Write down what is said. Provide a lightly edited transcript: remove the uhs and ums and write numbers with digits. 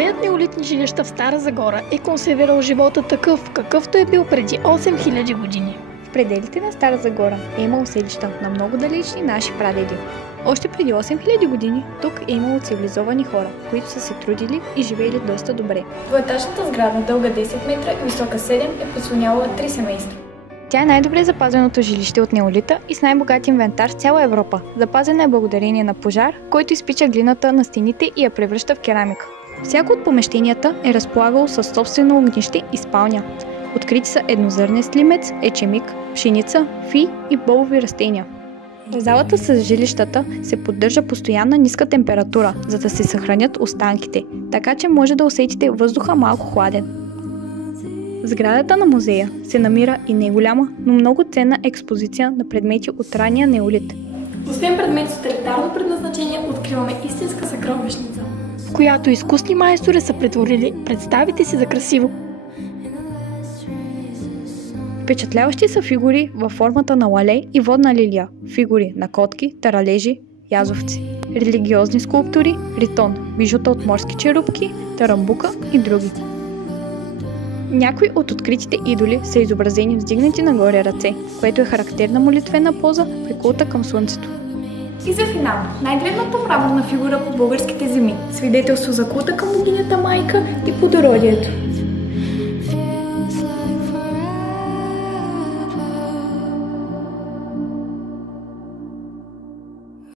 Музеят неолитни жилища в Стара Загора е консервирал живота такъв, какъвто е бил преди 8000 години. В пределите на Стара Загора е имало селища на много далечни наши прадеди. Още преди 8000 години тук е имало цивилизовани хора, които са се трудили и живеели доста добре. Двоетажната сграда, дълга 10 метра и висока 7, е подслонявала 3 семейства. Тя е най-добре запазеното жилище от неолита и с най-богат инвентар в цяла Европа. Запазена е благодарение на пожар, който изпича глината на стените и я превръща в керамика. Всяко от помещенията е разполагало със собствено огнище и спалня. Открити са еднозърнен слимец, ечемик, пшеница, фи и бобови растения. В залата с жилищата се поддържа постоянна ниска температура, за да се съхранят останките, така че може да усетите въздуха малко хладен. В сградата на музея се намира и неголяма, но много ценна експозиция на предмети от ранния неолит. Освен предмети с утилитарно предназначение, откриваме истинска съкровищница, в която изкусни майстори са претворили представите си за красиво. Впечатляващи са фигури във формата на лале и водна лилия, фигури на котки, таралежи, язовци, религиозни скулптури, ритон, бижута от морски черупки, тарамбука и други. Някои от откритите идоли са изобразени вздигнати нагоре ръце, което е характерна молитвена поза при култа към слънцето. И за финал, най-древната мраморна фигура по българските земи, свидетелство за култа към богинята майка и плодородието.